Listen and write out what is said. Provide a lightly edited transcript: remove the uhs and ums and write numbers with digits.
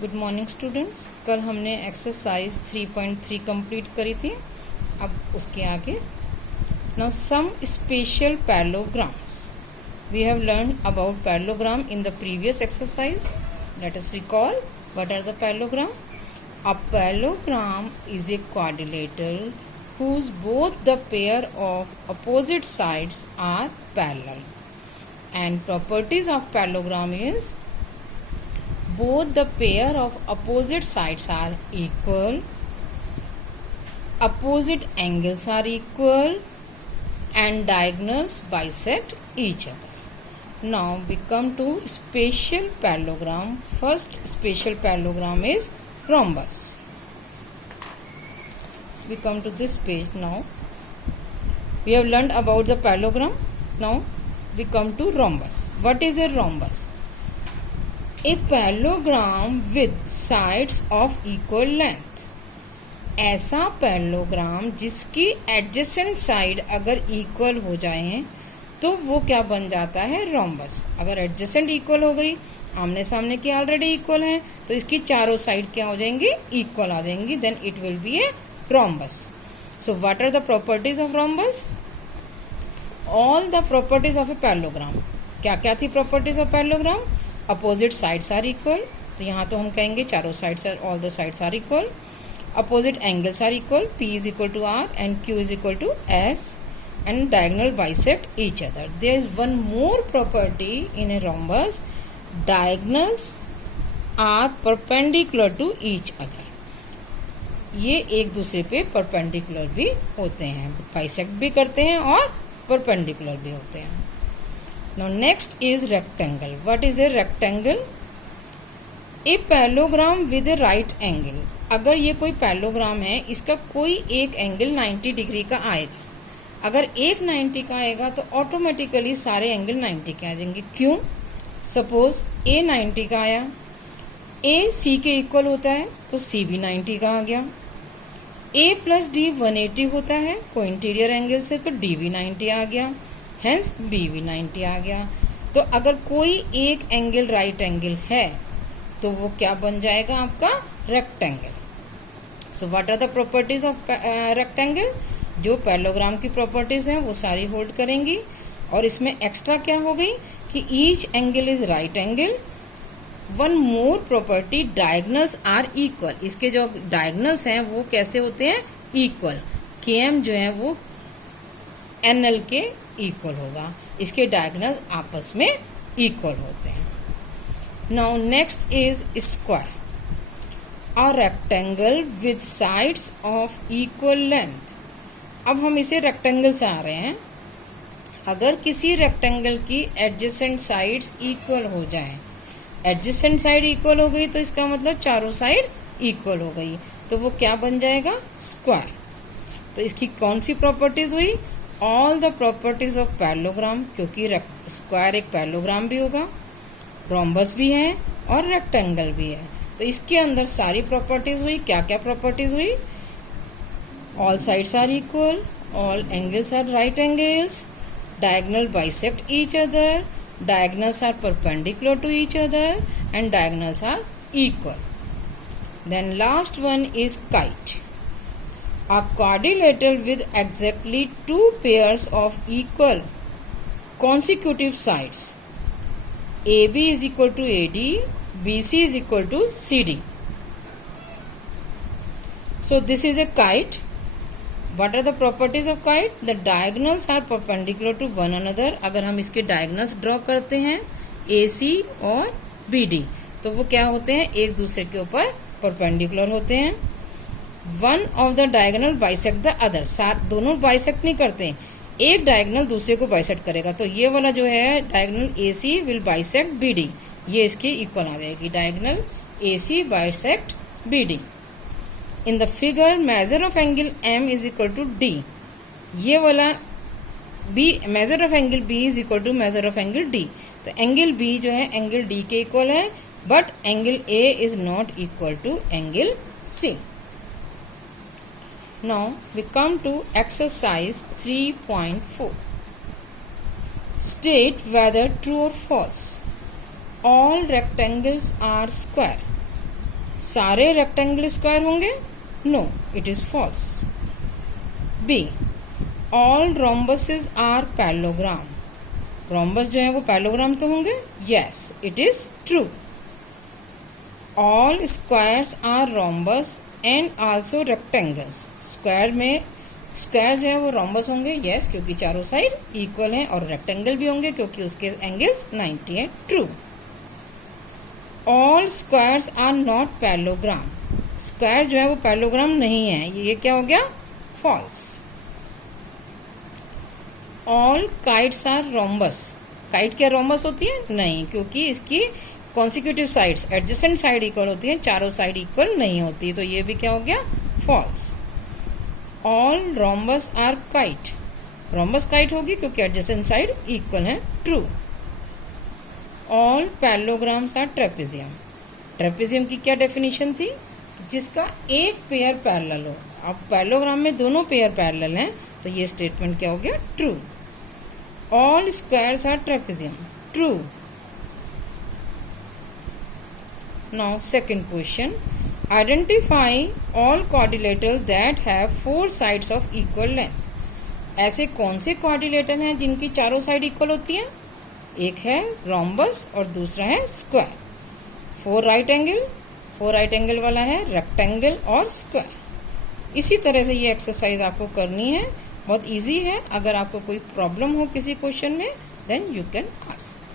Good morning students. कल हमने exercise 3.3 complete करी थी। अब उसके आगे now some special parallelograms we have learn about parallelogram in the previous exercise. Let us recall what are the parallelogram. A parallelogram is a quadrilateral whose both the pair of opposite sides are parallel, and properties of parallelogram is both the pair of opposite sides are equal, opposite angles are equal, and diagonals bisect each other. Now we come to special parallelogram. First special parallelogram is rhombus. We come to this page now. We have learned about the parallelogram. Now we come to rhombus. What is a rhombus? A parallelogram with sides of equal length. ऐसा parallelogram जिसकी adjacent side अगर equal हो जाए तो वो क्या बन जाता है? रोम्बस। अगर एडजेसेंट इक्वल हो गई, आमने सामने की ऑलरेडी इक्वल है, तो इसकी चारों साइड क्या हो जाएंगी? इक्वल आ जाएंगी। Then it will be a rhombus. So what are the properties of rhombus? All the properties of a parallelogram. क्या क्या थी properties of parallelogram? Opposite sides are equal. तो यहाँ तो हम कहेंगे चारों sides are, all the sides are equal. Opposite angles are equal. P is equal to R and Q is equal to S, and diagonal bisect each other. There is one more property in a rhombus. Diagonals are perpendicular to each other. ये एक दूसरे पे perpendicular भी होते हैं, bisect भी करते हैं और परपेंडिकुलर भी होते हैं। Now next is rectangle. What is a rectangle? A parallelogram with A right angle. अगर ये कोई पैरेललोग्राम है, इसका कोई एक एंगल 90 डिग्री का आएगा। अगर एक 90 का आएगा तो ऑटोमेटिकली सारे एंगल 90 के आ जाएंगे। क्यों? सपोज ए 90 का आया, ए सी के इक्वल होता है तो सी भी 90 का आ गया। ए प्लस डी 180 होता है को इंटीरियर एंगल से, तो डी भी 90 आ गया, हेंस बी भी 90 आ गया। तो अगर कोई एक एंगल राइट एंगल है तो वो क्या बन जाएगा? आपका rectangle. So what are the properties of rectangle? जो पैरेललोग्राम की प्रॉपर्टीज हैं वो सारी होल्ड करेंगी। और इसमें एक्स्ट्रा क्या हो गई कि each angle is right angle. One more property, diagonals are equal. इसके जो डायगनल्स हैं वो कैसे होते हैं? इक्वल। केएम जो है वो एनएल के इक्वल होगा। इसके डायगनल्स आपस में इक्वल होते हैं। Now next is square. A rectangle with sides of equal length. अब हम इसे रेक्टेंगल से आ रहे हैं। अगर किसी रेक्टेंगल की एडजेसेंट साइड्स इक्वल हो जाएं, एडजेसेंट साइड इक्वल हो गई तो इसका मतलब चारों साइड इक्वल हो गई, तो वो क्या बन जाएगा? स्क्वायर। तो इसकी कौन सी प्रॉपर्टीज हुई? All the properties of parallelogram, क्योंकि स्क्वायर एक पैरेललोग्राम भी होगा, रोम्बस भी है और रेक्टेंगल भी है। तो इसके अंदर सारी प्रॉपर्टीज हुई। क्या क्या प्रॉपर्टीज हुई? All sides are equal, all angles are right angles, diagonal bisect each other, diagonals are perpendicular to each other, and diagonals are equal. Then last one is kite. A quadrilateral with exactly two pairs of equal consecutive sides. AB is equal to AD, BC is equal to CD. So this is a kite. What are the properties of kite? The diagonals are perpendicular to one another. अगर हम इसके diagonals draw करते हैं AC और BD, तो वो क्या होते हैं? एक दूसरे के ऊपर परपेंडिकुलर होते हैं। One of the diagonal bisect the other. साथ दोनों बाइसेक्ट नहीं करते, एक डायगोनल दूसरे को बाइसेक्ट करेगा। तो ये वाला जो है diagonal AC will bisect BD, ये इसके इक्वल आ जाएगी। Diagonal AC bisect BD। In the figure measure of angle M is equal to D। ये वाला B, measure of angle B is equal to measure of angle D। तो angle B जो है angle D के equal है, but angle A is not equal to angle C। Now we come to exercise 3.4। State weather true और false. all rectangles are square. सारे rectangle square होंगे? No, it is false. B, all rhombuses are parallelogram. Rhombus जो है वो parallelogram तो होंगे? Yes, it is true. All squares are rhombus and also rectangles. Square जो है वो रोम्बस होंगे? यस, क्योंकि चारों साइड इक्वल हैं, और रेक्टेंगल भी होंगे क्योंकि उसके एंगल्स 90 हैं। True. All squares are not parallelogram. Square जो है वो पैरेललोग्राम नहीं है, ये क्या हो गया? False. All kites are rhombus. Kite क्या रोम्बस होती है? नहीं, क्योंकि इसकी consecutive sides, adjacent side equal होती हैं, चारों साइड इक्वल नहीं होती, तो ये भी क्या हो गया? False. All rhombus are kite. Rhombus kite होगी क्योंकि एडजेसेंट साइड इक्वल है। True. All parallelograms are trapezium. Trapezium की क्या डेफिनेशन थी? जिसका एक पेयर पैरेलल हो। अब पैरेललोग्राम में दोनों पेयर पैरेलल हैं, तो ये स्टेटमेंट क्या हो गया? True. All squares are trapezium. True. Now second question, identify all quadrilateral that have 4 sides of equal length. ऐसे कौन से क्वाड्रिलेटर हैं जिनकी चारों साइड इक्वल होती हैं? एक है रोम्बस और दूसरा है स्क्वायर। 4 राइट एंगल वाला है रेक्टेंगल और स्क्वायर। इसी तरह से ये एक्सरसाइज आपको करनी है, बहुत इजी है। अगर आपको कोई प्रॉब्लम हो किसी क्वेश्चन में, देन यू कैन आस्क।